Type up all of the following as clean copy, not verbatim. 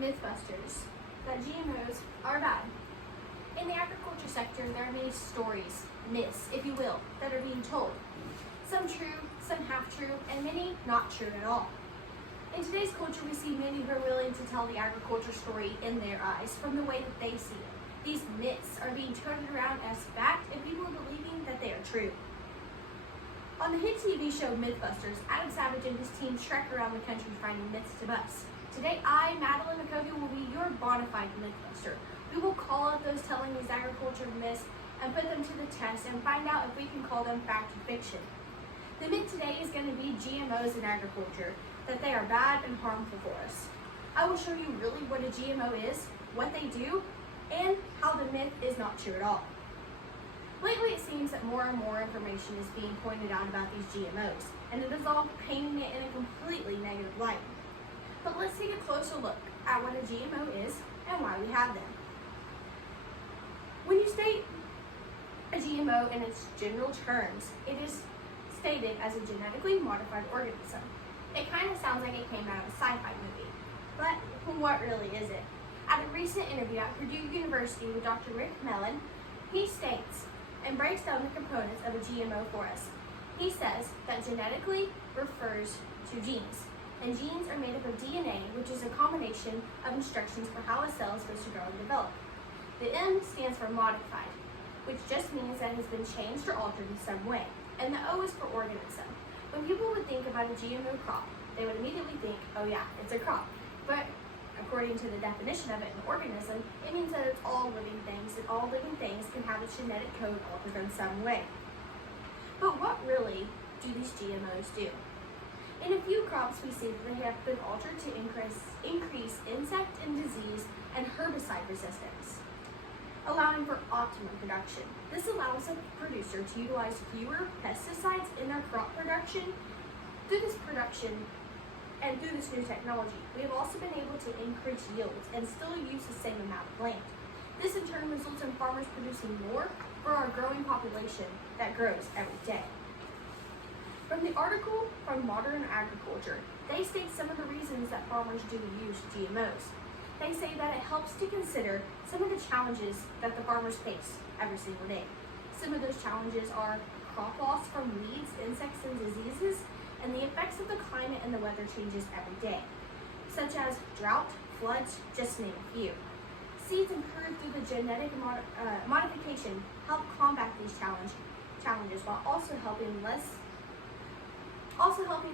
Mythbusters, that GMOs are bad. In the agriculture sector, there are many stories, myths, if you will, that are being told. Some true, some half true, and many not true at all. In today's culture, we see many who are willing to tell the agriculture story in their eyes, from the way that they see it. These myths are being turned around as fact, and people are believing that they are true. On the hit TV show Mythbusters, Adam Savage and his team trek around the country finding myths to bust. Today, I, Madeline McCovey, will be your bona fide mythbuster. We will call out those telling these agriculture myths and put them to the test and find out if we can call them fact or fiction. The myth today is going to be GMOs in agriculture, that they are bad and harmful for us. I will show you really what a GMO is, what they do, and how the myth is not true at all. Lately, it seems that more and more information is being pointed out about these GMOs, and it is all painting it in a completely negative light. But let's take a closer look at what a GMO is and why we have them. When you state a GMO in its general terms, it is stated as a genetically modified organism. It kind of sounds like it came out of a sci-fi movie, but what really is it? At a recent interview at Purdue University with Dr. Rick Mellon, he states and breaks down the components of a GMO for us. He says that genetically refers to genes, and genes are made up of DNA, which is a combination of instructions for how a cell is supposed to grow and develop. The M stands for modified, which just means that it has been changed or altered in some way, and the O is for organism. When people would think about a GMO crop, they would immediately think, oh yeah, it's a crop. But according to the definition of it, an organism, it means that it's all living things, and all living things can have its genetic code altered in some way. But what really do these GMOs do? In a few crops, we see that they have been altered to increase insect and disease and herbicide resistance, allowing for optimum production. This allows a producer to utilize fewer pesticides in their crop production. Through this production and through this new technology, we have also been able to increase yields and still use the same amount of land. This in turn results in farmers producing more for our growing population that grows every day. From the article from Modern Agriculture, they state some of the reasons that farmers do use GMOs. They say that it helps to consider some of the challenges that the farmers face every single day. Some of those challenges are crop loss from weeds, insects, and diseases, and the effects of the climate and the weather changes every day, such as drought, floods, just to name a few. Seeds improved through the genetic modification help combat these challenges while also helping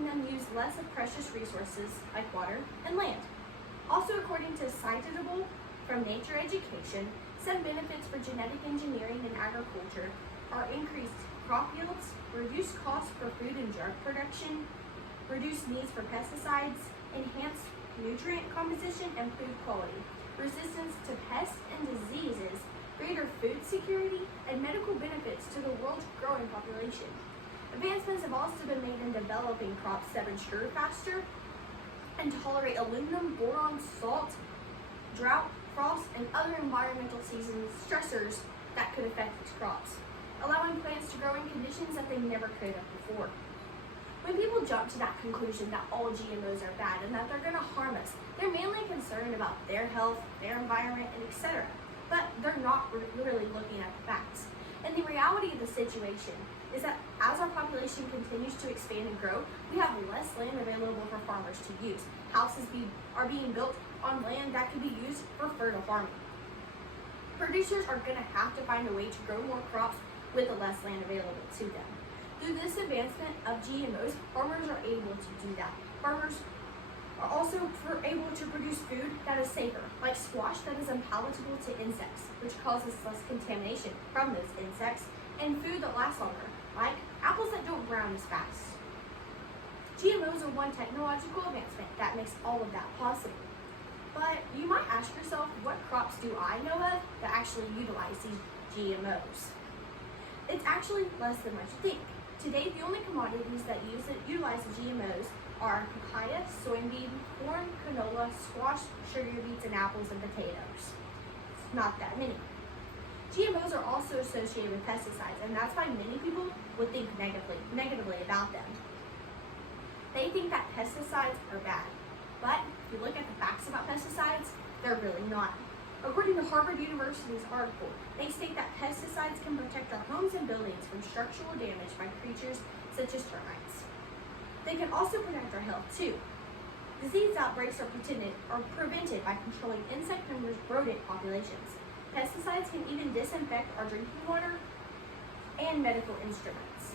them use less of precious resources like water and land. Also, according to Citable from Nature Education, some benefits for genetic engineering in agriculture are increased crop yields, reduced costs for food and drug production, reduced needs for pesticides, enhanced nutrient composition and food quality, resistance to pests and diseases, greater food security, and medical benefits to the world's growing population. Advancements have also been made in developing crops that mature faster and tolerate aluminum, boron, salt, drought, frost, and other environmental season stressors that could affect these crops, allowing plants to grow in conditions that they never could have before. When people jump to that conclusion that all GMOs are bad and that they're going to harm us, they're mainly concerned about their health, their environment, and etc. But they're not really looking at the facts. And the reality of the situation is that as our population continues to expand and grow, we have less land available for farmers to use. Houses are being built on land that could be used for fertile farming. Producers are going to have to find a way to grow more crops with the less land available to them. Through this advancement of GMOs, farmers are able to do that. Farmers are also able to produce food that is safer, like squash that is unpalatable to insects, which causes less contamination from those insects, and food that lasts longer, like apples that don't brown as fast. GMOs are one technological advancement that makes all of that possible. But you might ask yourself, what crops do I know of that actually utilize these GMOs? It's actually less than what you think. Today, the only commodities that utilize the GMOs are papaya, soybean, corn, canola, squash, sugar beets, and apples and potatoes. It's not that many. GMOs are also associated with pesticides, and that's why many people would think negatively about them. They think that pesticides are bad, but if you look at the facts about pesticides, they're really not. According to Harvard University's article, they state that pesticides can protect our homes and buildings from structural damage by creatures such as termites. They can also protect our health too. Disease outbreaks are prevented by controlling insect and rodent populations. Pesticides can even disinfect our drinking water and medical instruments.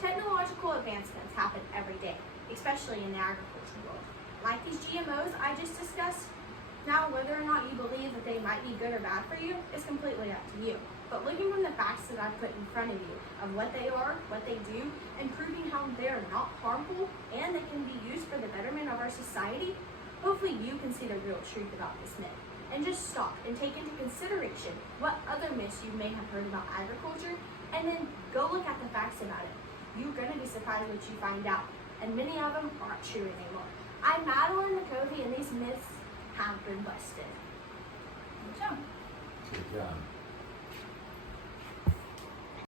Technological advancements happen every day, especially in the agriculture world. Like these GMOs I just discussed, now whether or not you believe that they might be good or bad for you is completely up to you. But looking from the facts that I've put in front of you of what they are, what they do, and proving how they are not harmful and they can be used for the betterment of our society, hopefully you can see the real truth about this myth. And just stop and take into consideration what other myths you may have heard about agriculture, and then go look at the facts about it. You're going to be surprised what you find out, and many of them aren't true anymore. I'm Madeline McCovey, and these myths have been busted. Good job. Good job.